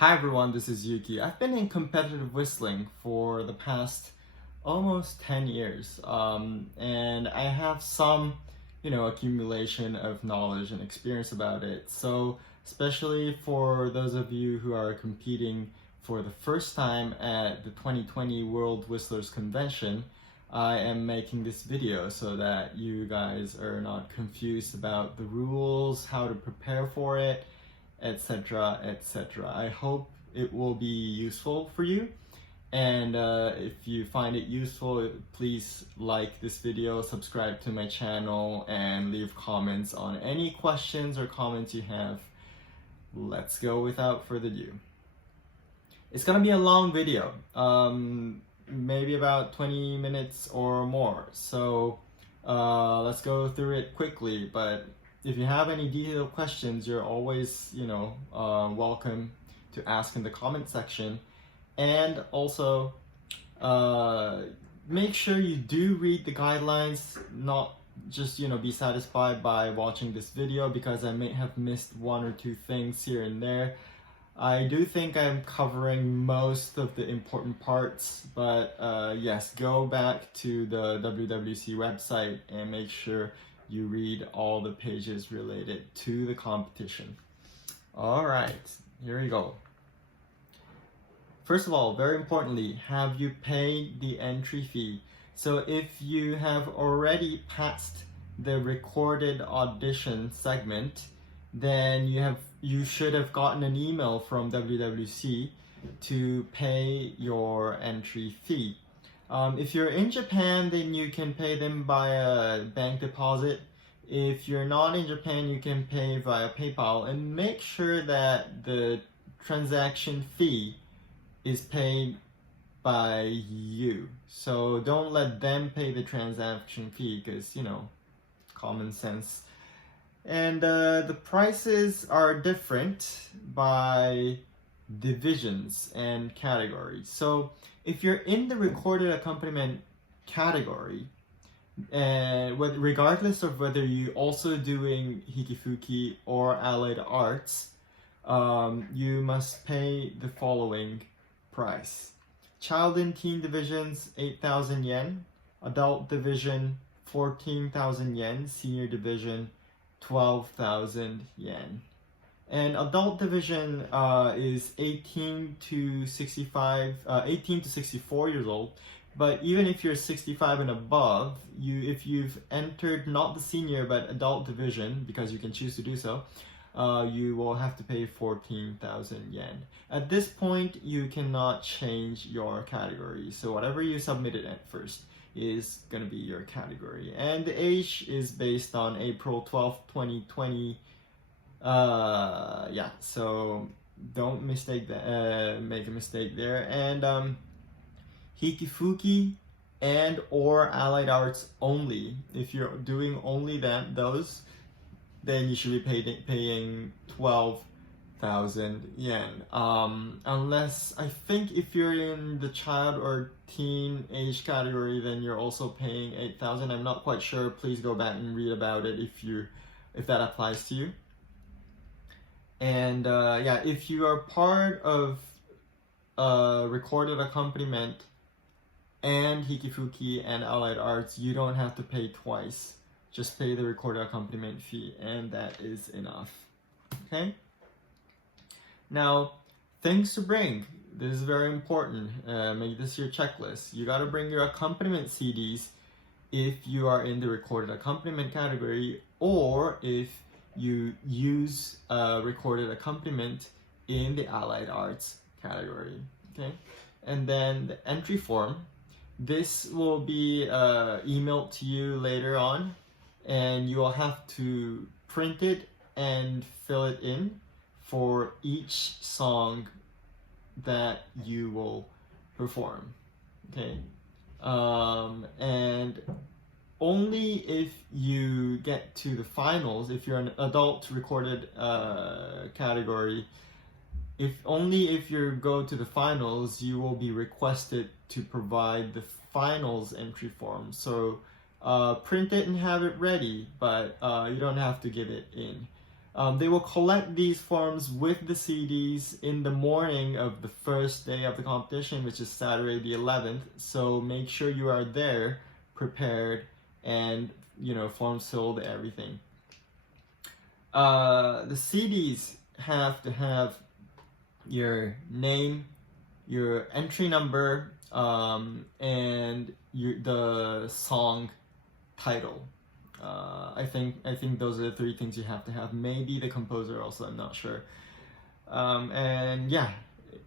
Hi everyone, this is Yuki. I've been in competitive whistling for the past almost 10 years, and I have some, accumulation of knowledge and experience about it. So, especially for those of you who are competing for the first time at the 2020 World Whistlers Convention, I am making this video so that you guys are not confused about the rules, how to prepare for it, etc. etc. I hope it will be useful for you, and if you find it useful, please like this video, subscribe to my channel, and leave comments on any questions or comments you have. Let's go without further ado. It's gonna be a long video, maybe about 20 minutes or more, so let's go through it quickly. But if you have any detailed questions, you're always, welcome to ask in the comment section. And also, make sure you do read the guidelines, not just, be satisfied by watching this video, because I may have missed one or two things here and there. I do think I'm covering most of the important parts, but yes, go back to the WWC website and make sure you read all the pages related to the competition. All right, here we go. First of all, very importantly, have you paid the entry fee? So if you have already passed the recorded audition segment, then you should have gotten an email from WWC to pay your entry fee. If you're in Japan, then you can pay them via bank deposit. If you're not in Japan, you can pay via PayPal, and make sure that the transaction fee is paid by you. So don't let them pay the transaction fee, because, common sense. And the prices are different by divisions and categories. So if you're in the recorded accompaniment category, regardless of whether you're also doing hikifuki or allied arts, you must pay the following price. Child and teen divisions, 8,000 yen. Adult division, 14,000 yen. Senior division, 12,000 yen. And adult division is 18 to 64 years old. But even if you're 65 and above, if you've entered not the senior but adult division, because you can choose to do so, you will have to pay 14,000 yen. At this point, you cannot change your category. So whatever you submitted at first is going to be your category. And the age is based on April 12th, 2020. Yeah, so don't make a mistake there. And hikifuki and or allied arts only. If you're doing only those, then you should be paying 12,000 yen. Unless, I think if you're in the child or teen age category, then you're also paying 8,000. I'm not quite sure. Please go back and read about it if that applies to you. And yeah, if you are part of recorded accompaniment and hikifuki and allied arts, you don't have to pay twice. Just pay the recorded accompaniment fee, and that is enough. Okay? Now, things to bring. This is very important. Make this your checklist. You gotta bring your accompaniment CDs if you are in the recorded accompaniment category, or if you use recorded accompaniment in the allied arts category. Okay? And then the entry form. This will be emailed to you later on, and you will have to print it and fill it in for each song that you will perform. Okay? And only if you get to the finals, if you're an adult recorded category, if you go to the finals, you will be requested to provide the finals entry form. So print it and have it ready, but you don't have to give it in. They will collect these forms with the CDs in the morning of the first day of the competition, which is Saturday the 11th. So make sure you are there, prepared, and forms filled, everything. The CDs have to have your name, your entry number, and the song title. I think those are the three things you have to have. Maybe the composer also, I'm not sure. And yeah,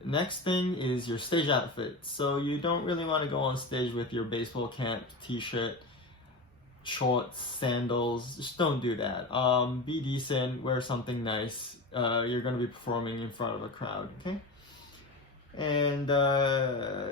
next thing is your stage outfit. So you don't really want to go on stage with your baseball cap, t-shirt, shorts, sandals. Just don't do that. Be decent, wear something nice. You're going to be performing in front of a crowd, okay? And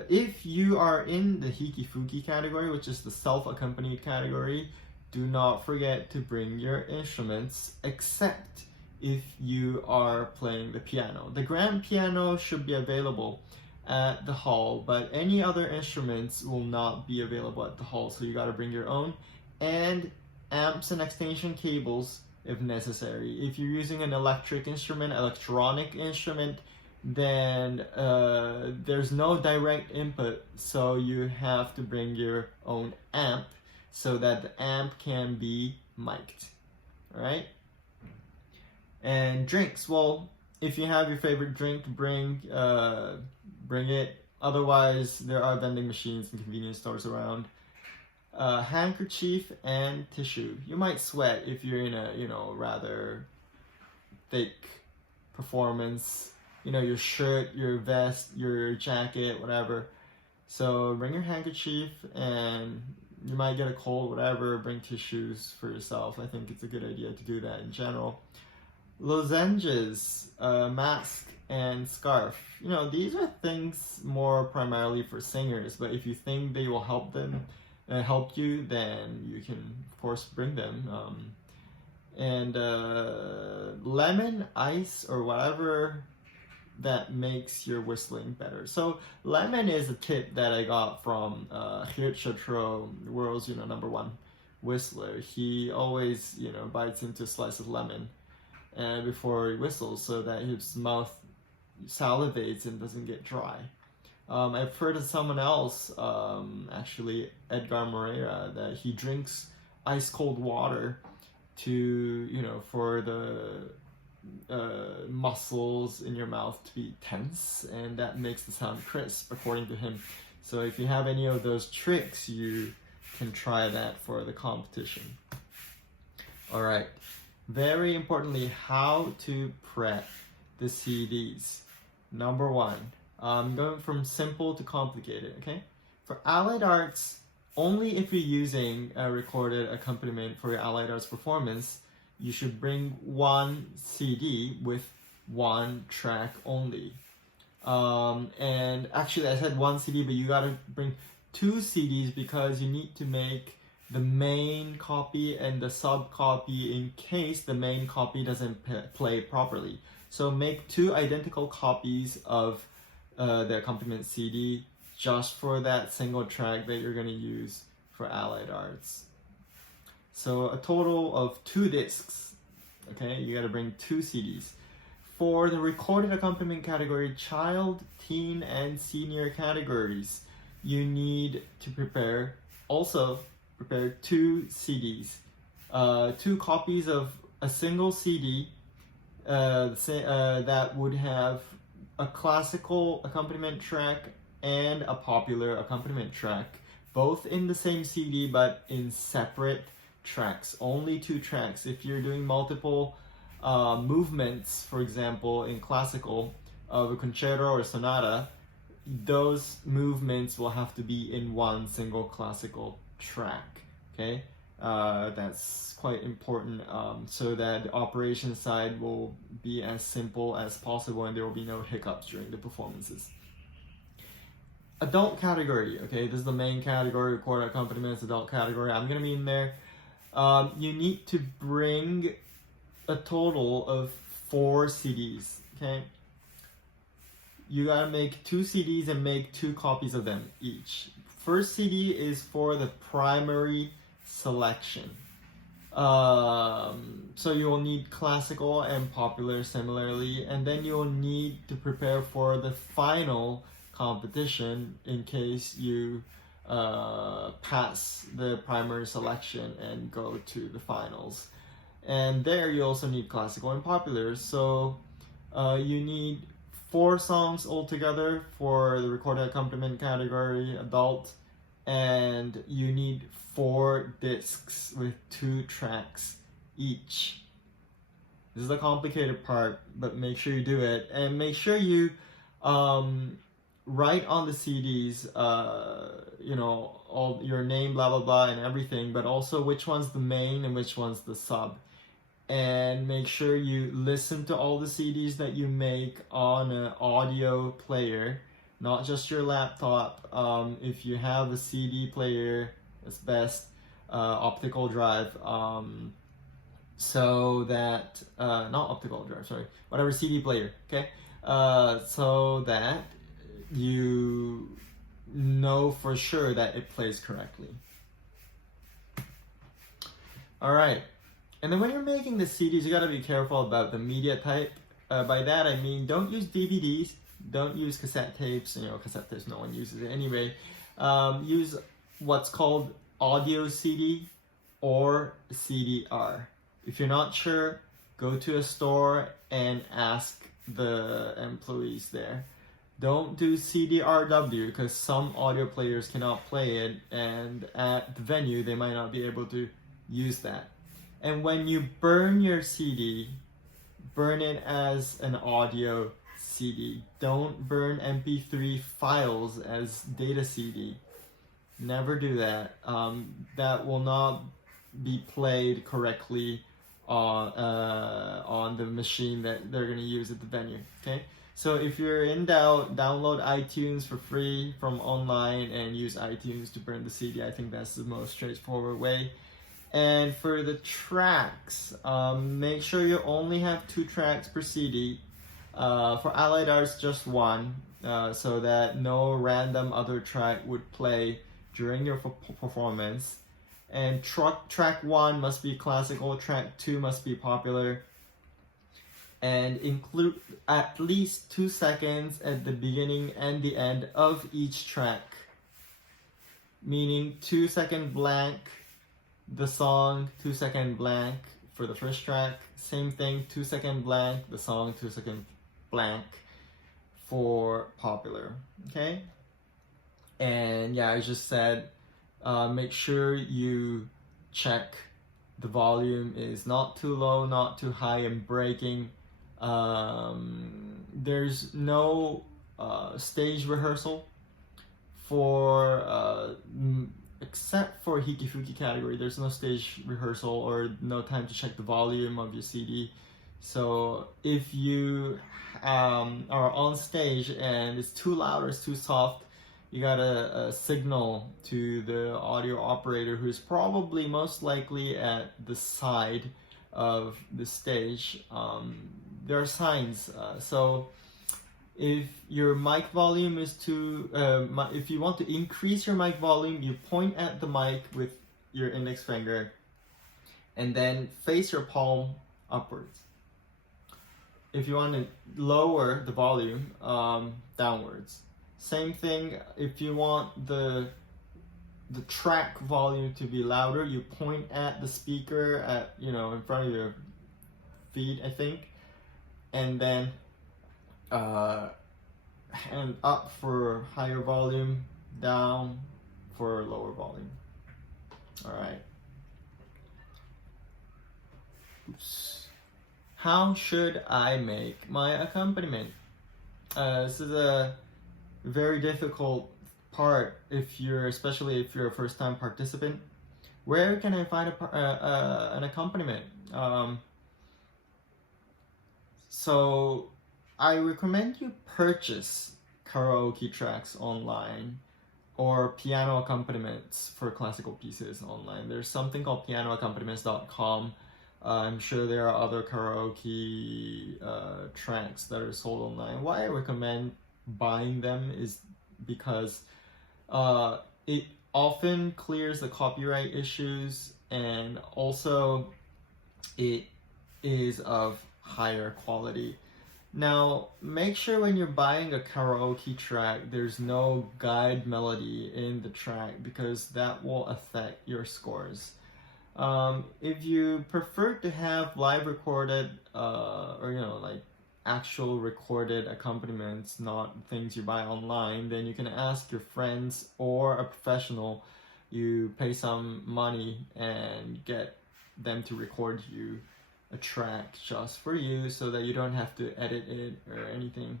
if you are in the Hikifuki category, which is the self-accompanied category, do not forget to bring your instruments, except if you are playing the piano. The grand piano should be available at the hall, but any other instruments will not be available at the hall, so you gotta bring your own, and amps and extension cables if necessary. If you're using an electronic instrument, then there's no direct input, so you have to bring your own amp so that the amp can be mic'd, right? And drinks, well, if you have your favorite drink, bring it. Otherwise, there are vending machines and convenience stores around. Handkerchief and tissue. You might sweat if you're in a rather thick performance. Your shirt, your vest, your jacket, whatever. So bring your handkerchief, and you might get a cold, whatever. Bring tissues for yourself. I think it's a good idea to do that in general. Lozenges, mask, and scarf. These are things more primarily for singers, but if you think they will help you, then you can, of course, bring them. And lemon, ice, or whatever that makes your whistling better. So lemon is a tip that I got from Hirschatro, the world's #1 whistler. He always bites into a slice of lemon before he whistles, so that his mouth salivates and doesn't get dry. I've heard of someone else, actually Edgar Moreira, that he drinks ice cold water to for the muscles in your mouth to be tense, and that makes the sound crisp, according to him. So if you have any of those tricks, you can try that for the competition. All right, very importantly, how to prep the CDs. Number 1, I'm going from simple to complicated, okay? For Allied Arts, only if you're using a recorded accompaniment for your Allied Arts performance, you should bring 1 CD with 1 track only. And actually, I said 1 CD, but you gotta bring 2 CDs because you need to make the main copy and the sub copy in case the main copy doesn't play properly. So make 2 identical copies of the accompaniment CD just for that single track that you're gonna use for Allied Arts. So a total of 2 discs, okay? You gotta bring 2 CDs. For the recorded accompaniment category, child, teen, and senior categories, you need to prepare 2 CDs. 2 copies of a single CD that would have a classical accompaniment track and a popular accompaniment track, both in the same CD but in separate tracks. Only 2 tracks. If you're doing multiple movements, for example, in classical of a concerto or sonata, those movements will have to be in 1 single classical track, okay? That's quite important, so that the operation side will be as simple as possible and there will be no hiccups during the performances. Adult category, okay? This is the main category, recorded accompaniments, adult category. I'm gonna be in there. You need to bring a total of 4 CDs, okay? You gotta make 2 CDs and make 2 copies of them each. First CD is for the primary selection. So you will need classical and popular similarly, and then you will need to prepare for the final competition in case you pass the primary selection and go to the finals. And there you also need classical and popular. So you need 4 songs altogether for the recorded accompaniment category, adult, and you need 4 discs with 2 tracks each. This is the complicated part, but make sure you do it, and make sure you write on the CDs, all your name, blah blah blah, and everything, but also which one's the main and which one's the sub. And make sure you listen to all the CDs that you make on an audio player, not just your laptop. If you have a CD player, it's best optical drive. So that not optical drive, sorry, whatever CD player, okay, so that you know for sure that it plays correctly. All right, and then when you're making the CDs, you gotta be careful about the media type. By that I mean, don't use DVDs, don't use cassette tapes. Cassette tapes, no one uses it anyway. Use what's called audio CD or CDR. If you're not sure, go to a store and ask the employees there. Don't do CDRW because some audio players cannot play it, and at the venue they might not be able to use that. And when you burn your CD, burn it as an audio CD. Don't burn MP3 files as data CD. Never do that. That will not be played correctly on the machine that they're going to use at the venue. Okay, so if you're in doubt, download iTunes for free from online and use iTunes to burn the CD. I think that's the most straightforward way. And for the tracks, make sure you only have 2 tracks per CD. For Allied Arts, just 1, so that no random other track would play during your performance. And track 1 must be classical, track 2 must be popular, and include at least 2 seconds at the beginning and the end of each track. Meaning 2-second blank the song, 2-second blank for the first track. Same thing, 2-second blank the song, 2-second blank for popular. Okay? And yeah, I just said, make sure you check the volume is not too low, not too high and breaking. There's no stage rehearsal for except for Hikifuki category. There's no stage rehearsal or no time to check the volume of your CD. So if you are on stage and it's too loud or it's too soft, you gotta signal to the audio operator, who's probably most likely at the side of the stage. There are signs. So if your mic volume is too, if you want to increase your mic volume, you point at the mic with your index finger and then face your palm upwards. If you want to lower the volume, downwards. Same thing, if you want the track volume to be louder, you point at the speaker at, in front of your feet, I think, and then hand up for higher volume, down for lower volume. All right. Oops. How should I make my accompaniment? This is a very difficult part especially if you're a first-time participant. Where can I find an accompaniment? So I recommend you purchase karaoke tracks online or piano accompaniments for classical pieces online. There's something called pianoaccompaniments.com. I'm sure there are other karaoke tracks that are sold online. Why I recommend buying them is because it often clears the copyright issues, and also it is of higher quality. Now, make sure when you're buying a karaoke track, there's no guide melody in the track because that will affect your scores. If you prefer to have live recorded, or like actual recorded accompaniments, not things you buy online, then you can ask your friends or a professional. You pay some money and get them to record you a track just for you so that you don't have to edit it or anything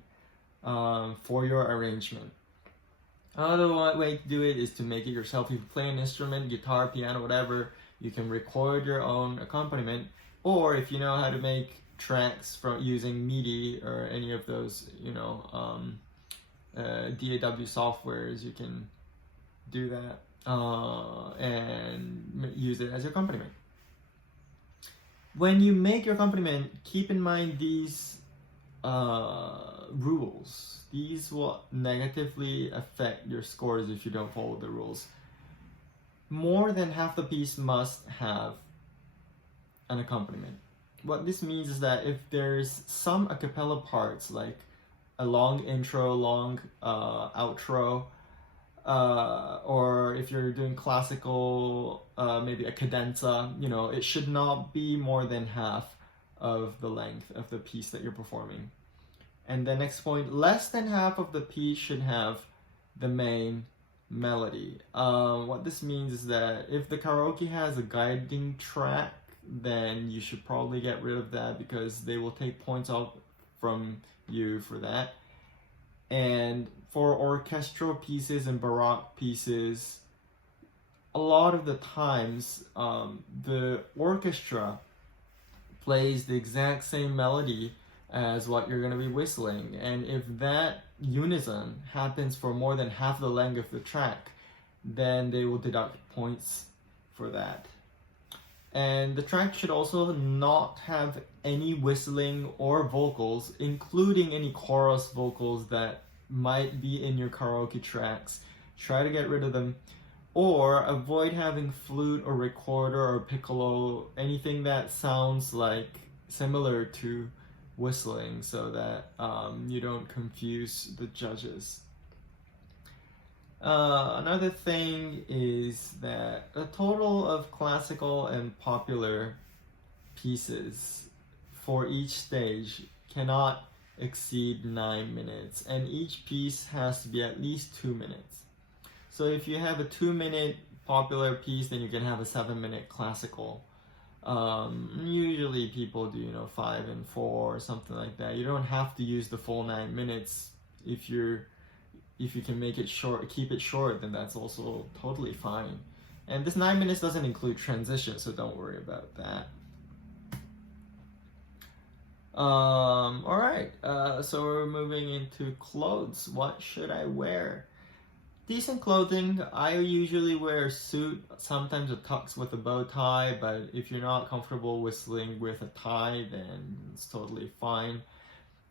for your arrangement. Another way to do it is to make it yourself. If you play an instrument, guitar, piano, whatever, you can record your own accompaniment. Or if you know how to make tracks from using MIDI or any of those, DAW softwares, you can do that and use it as your accompaniment. When you make your accompaniment, keep in mind these rules. These will negatively affect your scores if you don't follow the rules. More than half the piece must have an accompaniment. What this means is that if there's some a cappella parts, like a long intro, long outro, or if you're doing classical, maybe a cadenza, it should not be more than half of the length of the piece that you're performing. And the next point, less than half of the piece should have the main melody. What this means is that if the karaoke has a guiding track, then you should probably get rid of that because they will take points off from you for that. And for orchestral pieces and baroque pieces, a lot of the times the orchestra plays the exact same melody as what you're going to be whistling, and if that unison happens for more than half the length of the track, then they will deduct points for that. And the track should also not have any whistling or vocals, including any chorus vocals that might be in your karaoke tracks. Try to get rid of them, or avoid having flute or recorder or piccolo, anything that sounds like similar to whistling, so that you don't confuse the judges. Another thing is that a total of classical and popular pieces for each stage cannot exceed 9 minutes, and each piece has to be at least 2 minutes. So if you have a 2-minute popular piece, then you can have a 7-minute classical. Usually people do 5 and 4 or something like that. You don't have to use the full 9 minutes. If you can make it short, keep it short, then that's also totally fine. And this 9 minutes doesn't include transition, so don't worry about that. Alright, so we're moving into clothes. What should I wear? Decent clothing. I usually wear a suit, sometimes a tux with a bow tie, but if you're not comfortable whistling with a tie, then it's totally fine.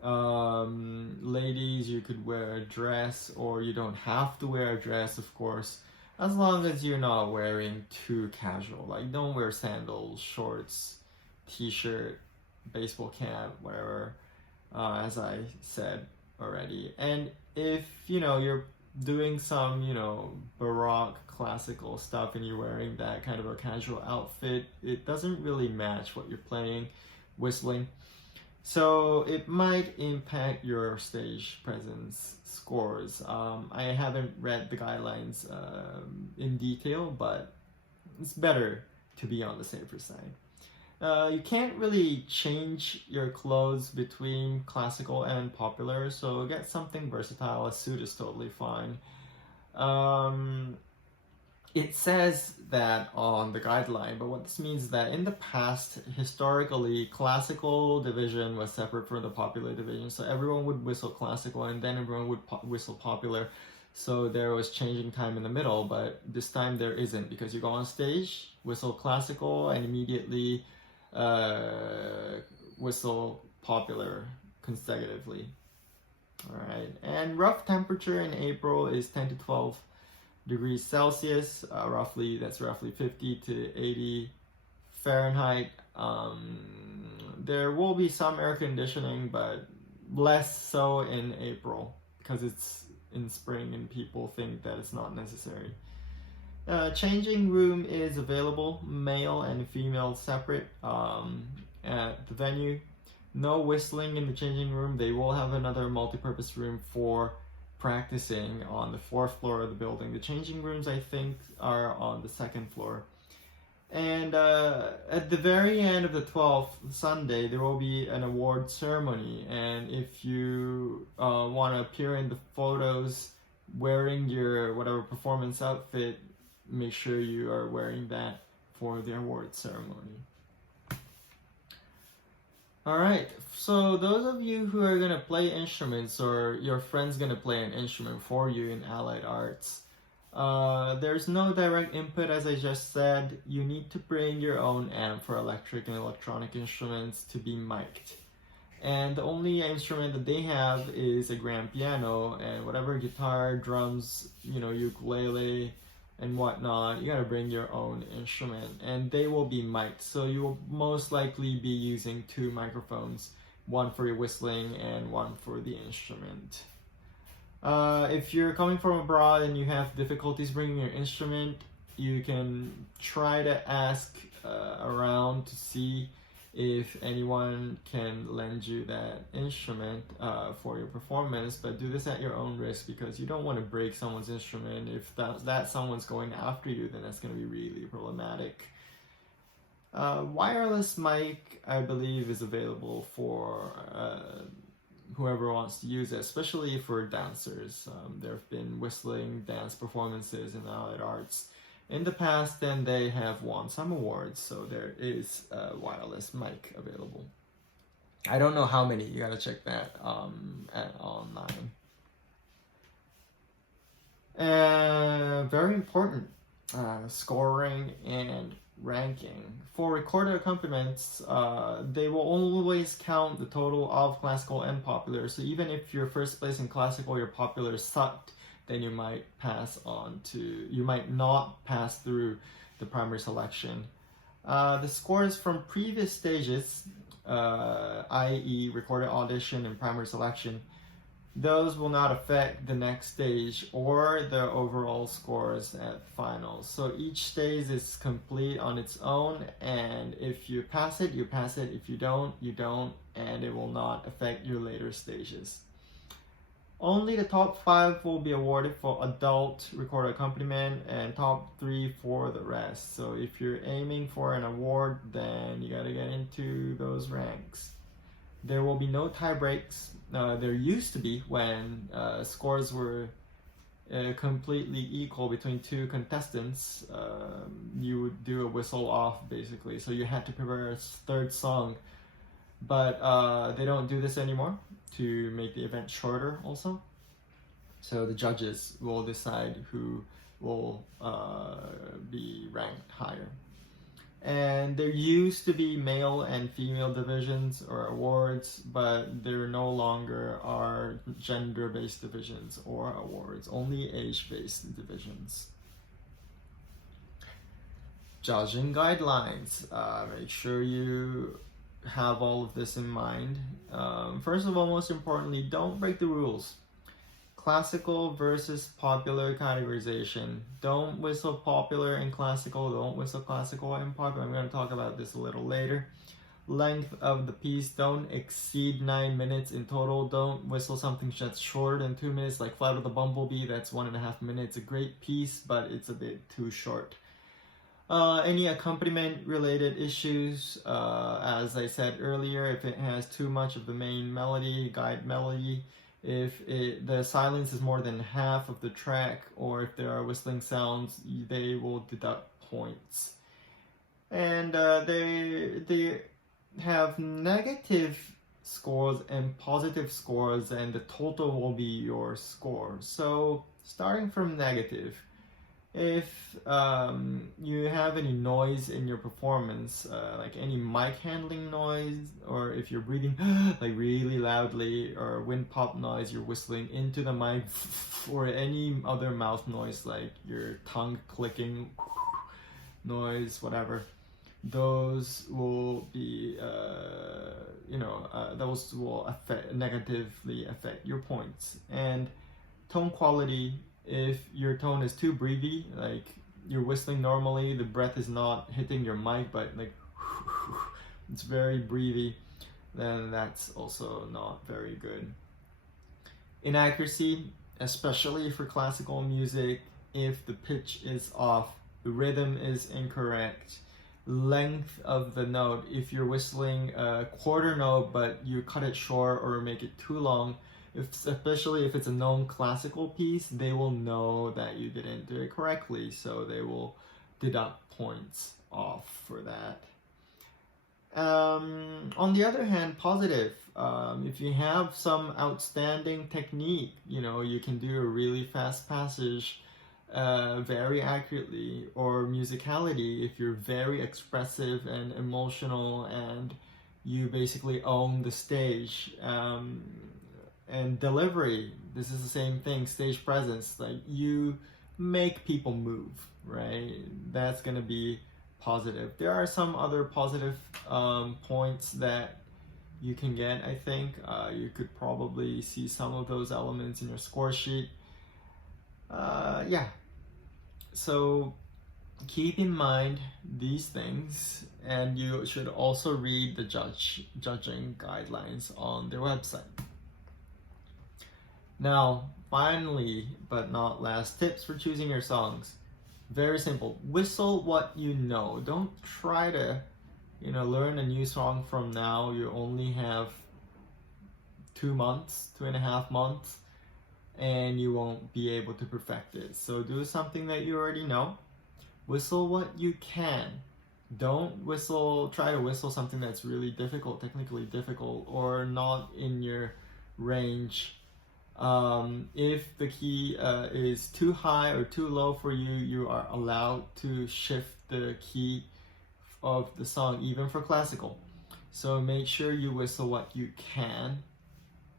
Ladies, you could wear a dress, or you don't have to wear a dress, of course, as long as you're not wearing too casual. Like, don't wear sandals, shorts, t-shirt, baseball cap, whatever, as I said already. And if you're doing some baroque classical stuff and you're wearing that kind of a casual outfit, it doesn't really match what you're playing, whistling, so it might impact your stage presence scores. I haven't read the guidelines in detail, but it's better to be on the safer side. You can't really change your clothes between classical and popular, so get something versatile. A suit is totally fine. It says that on the guideline, but what this means is that in the past, historically, classical division was separate from the popular division. So everyone would whistle classical and then everyone would whistle popular. So there was changing time in the middle, but this time there isn't, because you go on stage, whistle classical, and immediately whistle popular consecutively. Alright, and rough temperature in April is 10 to 12 degrees Celsius, that's roughly 50 to 80 Fahrenheit. there will be some air conditioning, but less so in April because it's in spring and people think that it's not necessary. Changing room is available, male and female separate, at the venue. No whistling in the changing room. They will have another multi-purpose room for practicing on the 4th floor of the building. The changing rooms, I think, are on the 2nd floor. And at the very end of the 12th Sunday, there will be an award ceremony. And if you want to appear in the photos wearing your whatever performance outfit, make sure you are wearing that for the award ceremony. Alright, so those of you who are going to play instruments or your friend's going to play an instrument for you in Allied Arts, there's no direct input, as I just said. You need to bring your own amp for electric and electronic instruments to be mic'd. And the only instrument that they have is a grand piano, and whatever guitar, drums, ukulele, and whatnot, you gotta bring your own instrument, and they will be mic'd. So you will most likely be using 2 microphones, one for your whistling and one for the instrument. If you're coming from abroad and you have difficulties bringing your instrument, you can try to ask around to see if anyone can lend you that instrument for your performance, but do this at your own risk because you don't want to break someone's instrument. If that someone's going after you, then that's going to be really problematic. Wireless mic, I believe, is available for whoever wants to use it, especially for dancers. There have been whistling dance performances in Allied Arts in the past, and they have won some awards, so there is a wireless mic available. I don't know how many, you gotta check that online. Very important, scoring and ranking. For recorded accompaniments, they will always count the total of classical and popular, so even if your first place in classical, your popular sucked, then you might not pass through the primary selection. The scores from previous stages, i.e. recorded audition and primary selection, those will not affect the next stage or the overall scores at finals. So each stage is complete on its own, and if you pass it, you pass it. If you don't, you don't, and it will not affect your later stages. Only the top 5 will be awarded for adult recorded accompaniment and top 3 for the rest. So if you're aiming for an award, then you gotta get into those ranks. There will be no tie breaks. There used to be when scores were completely equal between 2 contestants. You would do a whistle off basically. So you had to prepare a 3rd song. But they don't do this anymore to make the event shorter also. So the judges will decide who will be ranked higher. And there used to be male and female divisions or awards, but there no longer are gender-based divisions or awards, only age-based divisions. Judging guidelines. Make sure you have all of this in mind. First of all, most importantly, don't break the rules. Classical versus popular categorization. Don't whistle popular and classical. Don't whistle classical and popular. I'm going to talk about this a little later. Length of the piece. Don't exceed 9 minutes in total. Don't whistle something that's shorter than 2 minutes, like Flight of the Bumblebee. That's 1.5 minutes. A great piece, but it's a bit too short. Any accompaniment related issues, as I said earlier, if it has too much of the main melody, guide melody, if the silence is more than half of the track, or if there are whistling sounds, they will deduct points. And they have negative scores and positive scores, and the total will be your score. So starting from negative, if you have any noise in your performance, like any mic handling noise, or if you're breathing like really loudly, or wind pop noise, you're whistling into the mic, or any other mouth noise like your tongue clicking noise, whatever, those will be those will negatively affect your points. And tone quality, if your tone is too breathy, like you're whistling normally, the breath is not hitting your mic, but like it's very breathy, then that's also not very good. Inaccuracy, especially for classical music, if the pitch is off, the rhythm is incorrect, length of the note, if you're whistling a quarter note but you cut it short or make it too long, especially if it's a known classical piece, they will know that you didn't do it correctly, so they will deduct points off for that. On the other hand, positive. If you have some outstanding technique, you can do a really fast passage very accurately, or musicality, if you're very expressive and emotional and you basically own the stage. And delivery, this is the same thing, stage presence, like you make people move, right? That's gonna be positive. There are some other positive points that you can get, I think. You could probably see some of those elements in your score sheet. Yeah. So keep in mind these things, and you should also read the judging guidelines on their website. Now, finally, but not last, tips for choosing your songs. Very simple. Whistle what you know. Don't try to, learn a new song from now. You only have 2.5 months, and you won't be able to perfect it. So do something that you already know. Whistle what you can. Don't try to whistle something that's really difficult, technically difficult, or not in your range. If the key is too high or too low for you, you are allowed to shift the key of the song, even for classical. So make sure you whistle what you can,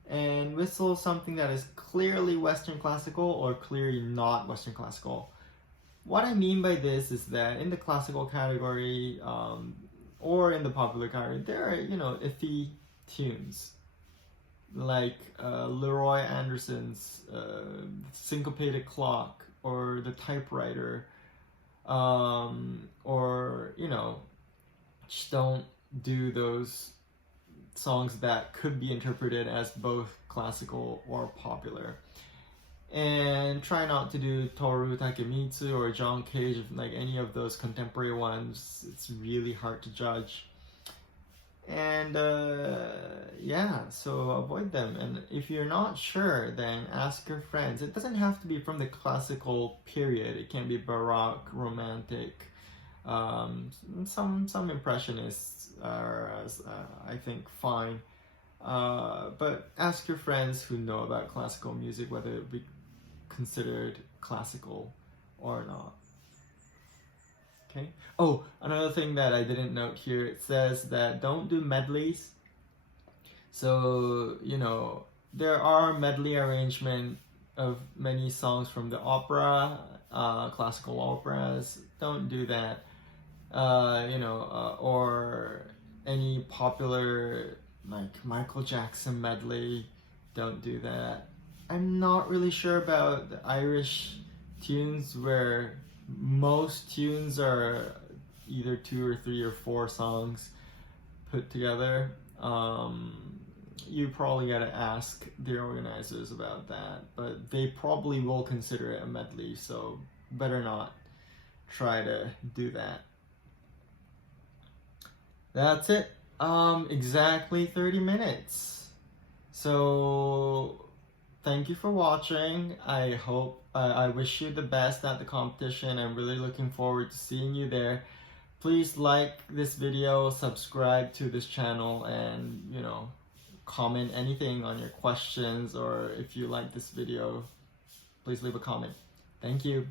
and whistle something that is clearly Western classical or clearly not Western classical. What I mean by this is that in the classical category, or in the popular category, there are, iffy tunes, like Leroy Anderson's Syncopated Clock, or The Typewriter, or just don't do those songs that could be interpreted as both classical or popular. And try not to do Toru Takemitsu or John Cage, like any of those contemporary ones. It's really hard to judge. And yeah, so avoid them. And if you're not sure, then ask your friends. It doesn't have to be from the classical period. It can be Baroque, Romantic. Some impressionists are, I think, fine. But ask your friends who know about classical music whether it be considered classical or not. Okay. Oh, another thing that I didn't note here, it says that don't do medleys. So, there are medley arrangement of many songs from the opera, classical operas. Don't do that. Or any popular, like Michael Jackson medley. Don't do that. I'm not really sure about the Irish tunes, where most tunes are either 2 or 3 or 4 songs put together. You probably gotta ask the organizers about that, but they probably will consider it a medley, so better not try to do that. That's it. Exactly 30 minutes. So thank you for watching. I wish you the best at the competition. I'm really looking forward to seeing you there. Please like this video, subscribe to this channel, and comment anything on your questions, or if you like this video, please leave a comment. Thank you.